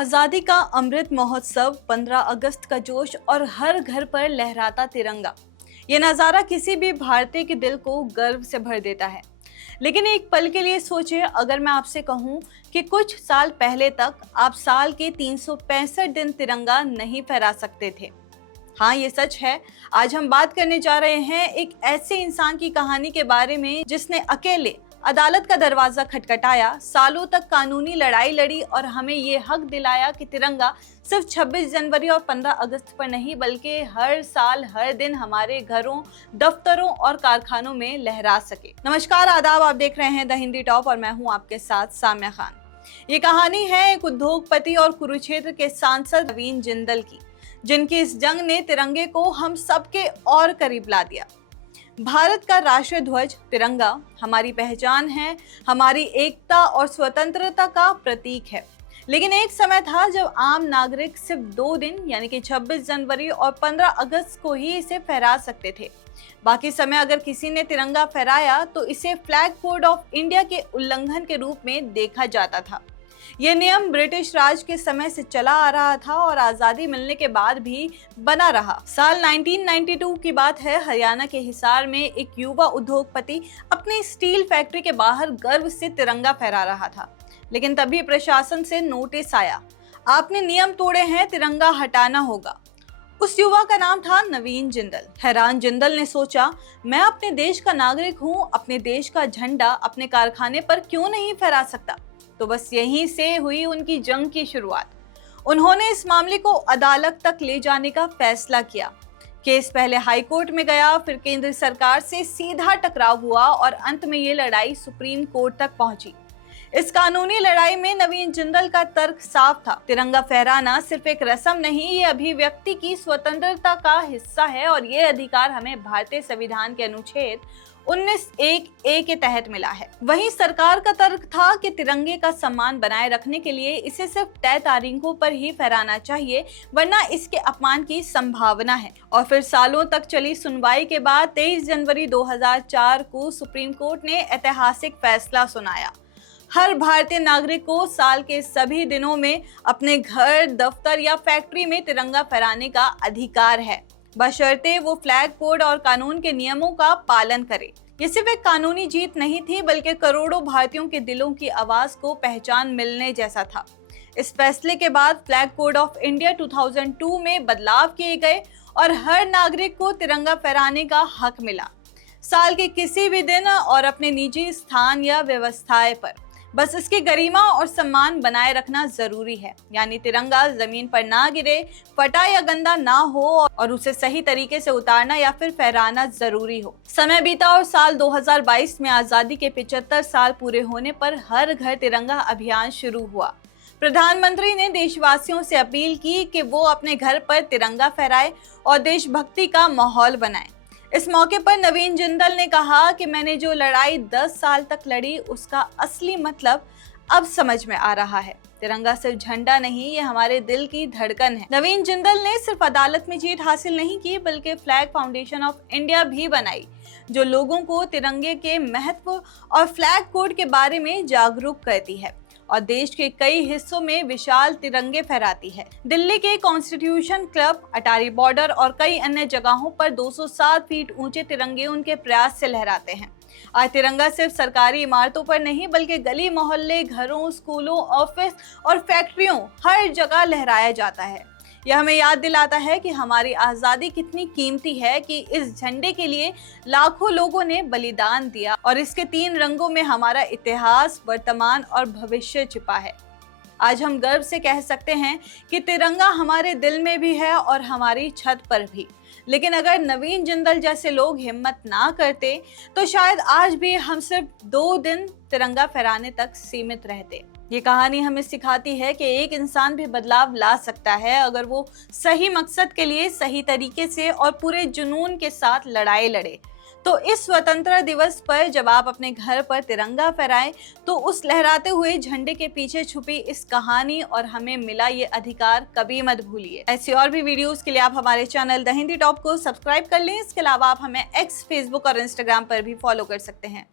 आजादी का अमृत महोत्सव, 15 अगस्त का जोश और हर घर पर लहराता तिरंगा, ये नज़ारा किसी भी भारतीय के दिल को गर्व से भर देता है। लेकिन एक पल के लिए सोचिए, अगर मैं आपसे कहूं कि कुछ साल पहले तक आप साल के 365 दिन तिरंगा नहीं फहरा सकते थे। हाँ, ये सच है। आज हम बात करने जा रहे हैं एक ऐसे इंसान की कहानी के बारे में जिसने अकेले अदालत का दरवाजा खटखटाया, सालों तक कानूनी लड़ाई लड़ी और हमें ये हक दिलाया कि तिरंगा सिर्फ 26 जनवरी और 15 अगस्त पर नहीं बल्कि हर साल हर दिन हमारे घरों, दफ्तरों और कारखानों में लहरा सके। नमस्कार, आदाब, आप देख रहे हैं द हिंदी टॉप और मैं हूं आपके साथ साम्या खान। ये कहानी है एक उद्योगपति और कुरुक्षेत्र के सांसद नवीन जिंदल की, जिनकी इस जंग ने तिरंगे को हम सबके और करीब ला दिया। भारत का राष्ट्रीय ध्वज तिरंगा हमारी पहचान है, हमारी एकता और स्वतंत्रता का प्रतीक है। लेकिन एक समय था जब आम नागरिक सिर्फ 2 दिन यानी कि 26 जनवरी और 15 अगस्त को ही इसे फहरा सकते थे। बाकी समय अगर किसी ने तिरंगा फहराया तो इसे फ्लैग कोड ऑफ इंडिया के उल्लंघन के रूप में देखा जाता था। यह नियम ब्रिटिश राज के समय से चला आ रहा था और आज़ादी मिलने के बाद भी बना रहा। साल 1992 की बात है। हरियाणा के हिसार में एक युवा उद्योगपति अपनी स्टील फैक्ट्री के बाहर गर्व से तिरंगा फहरा रहा था। लेकिन तभी प्रशासन से नोटिस आया, आपने नियम तोड़े हैं, तिरंगा हटाना होगा। उस युवा का नाम था नवीन जिंदल। हैरान जिंदल ने सोचा, मैं अपने देश का नागरिक हूँ, अपने देश का झंडा अपने कारखाने पर क्यों नहीं फहरा सकता। तो बस यहीं से हुई उनकी जंग की शुरुआत। उन्होंने इस मामले को अदालत तक ले जाने का फैसला किया। केस पहले हाई कोर्ट में गया, फिर केंद्र सरकार से सीधा टकराव हुआ और अंत में ये लड़ाई सुप्रीम कोर्ट तक पहुंची। इस कानूनी लड़ाई में नवीन जिंदल का तर्क साफ था, तिरंगा फहराना सिर्फ एक रस्म नहीं, ये अभिव्यक्ति की स्वतंत्रता का हिस्सा है और ये अधिकार हमें भारतीय संविधान के अनुच्छेद 19(1)(a) के तहत मिला है। वहीं सरकार का तर्क था कि तिरंगे का सम्मान बनाए रखने के लिए इसे सिर्फ तय तारीखों पर ही फहराना चाहिए, वरना इसके अपमान की संभावना है। और फिर सालों तक चली सुनवाई के बाद 23 जनवरी 2004 को सुप्रीम कोर्ट ने ऐतिहासिक फैसला सुनाया। हर भारतीय नागरिक को साल के सभी दिनों में अपने घर, दफ्तर या फैक्ट्री में तिरंगा फहराने का अधिकार है, बशर्ते वो फ्लैग कोड और कानून के नियमों का पालन करे। ये सिर्फ एक कानूनी जीत नहीं थी, बल्कि करोड़ों भारतीयों के दिलों की आवाज को पहचान मिलने जैसा था। इस फैसले के बाद फ्लैग कोड ऑफ इंडिया 2002 में बदलाव किए गए और हर नागरिक को तिरंगा फहराने का हक मिला, साल के किसी भी दिन और अपने निजी स्थान या व्यवस्थाएं पर। बस इसकी गरिमा और सम्मान बनाए रखना जरूरी है, यानी तिरंगा जमीन पर ना गिरे, फटा या गंदा ना हो और उसे सही तरीके से उतारना या फिर फहराना जरूरी हो। समय बीता और साल 2022 में आजादी के 75 साल पूरे होने पर हर घर तिरंगा अभियान शुरू हुआ। प्रधानमंत्री ने देशवासियों से अपील की कि वो अपने घर पर तिरंगा फहराए और देशभक्ति का माहौल बनाए। इस मौके पर नवीन जिंदल ने कहा कि मैंने जो लड़ाई 10 साल तक लड़ी, उसका असली मतलब अब समझ में आ रहा है। तिरंगा सिर्फ झंडा नहीं, ये हमारे दिल की धड़कन है। नवीन जिंदल ने सिर्फ अदालत में जीत हासिल नहीं की, बल्कि फ्लैग फाउंडेशन ऑफ इंडिया भी बनाई, जो लोगों को तिरंगे के महत्व और फ्लैग कोड के बारे में जागरूक करती है और देश के कई हिस्सों में विशाल तिरंगे फहराती है। दिल्ली के कॉन्स्टिट्यूशन क्लब, अटारी बॉर्डर और कई अन्य जगहों पर 207 फीट ऊंचे तिरंगे उनके प्रयास से लहराते हैं। आज तिरंगा सिर्फ सरकारी इमारतों पर नहीं, बल्कि गली मोहल्ले, घरों, स्कूलों, ऑफिस और फैक्ट्रियों, हर जगह लहराया जाता है। यह हमें याद दिलाता है कि हमारी आज़ादी कितनी कीमती है, कि इस झंडे के लिए लाखों लोगों ने बलिदान दिया और इसके 3 रंगों में हमारा इतिहास, वर्तमान और भविष्य छिपा है। आज हम गर्व से कह सकते हैं कि तिरंगा हमारे दिल में भी है और हमारी छत पर भी। लेकिन अगर नवीन जिंदल जैसे लोग हिम्मत ना करते तो शायद आज भी हम सिर्फ 2 दिन तिरंगा फहराने तक सीमित रहते। ये कहानी हमें सिखाती है कि एक इंसान भी बदलाव ला सकता है, अगर वो सही मकसद के लिए सही तरीके से और पूरे जुनून के साथ लड़ाई लड़े। तो इस स्वतंत्रता दिवस पर जब आप अपने घर पर तिरंगा फहराएं, तो उस लहराते हुए झंडे के पीछे छुपी इस कहानी और हमें मिला ये अधिकार कभी मत भूलिए। ऐसी और भी वीडियोस के लिए आप हमारे चैनल द हिंदी टॉप को सब्सक्राइब कर लें। इसके अलावा आप हमें एक्स, फेसबुक और इंस्टाग्राम पर भी फॉलो कर सकते हैं।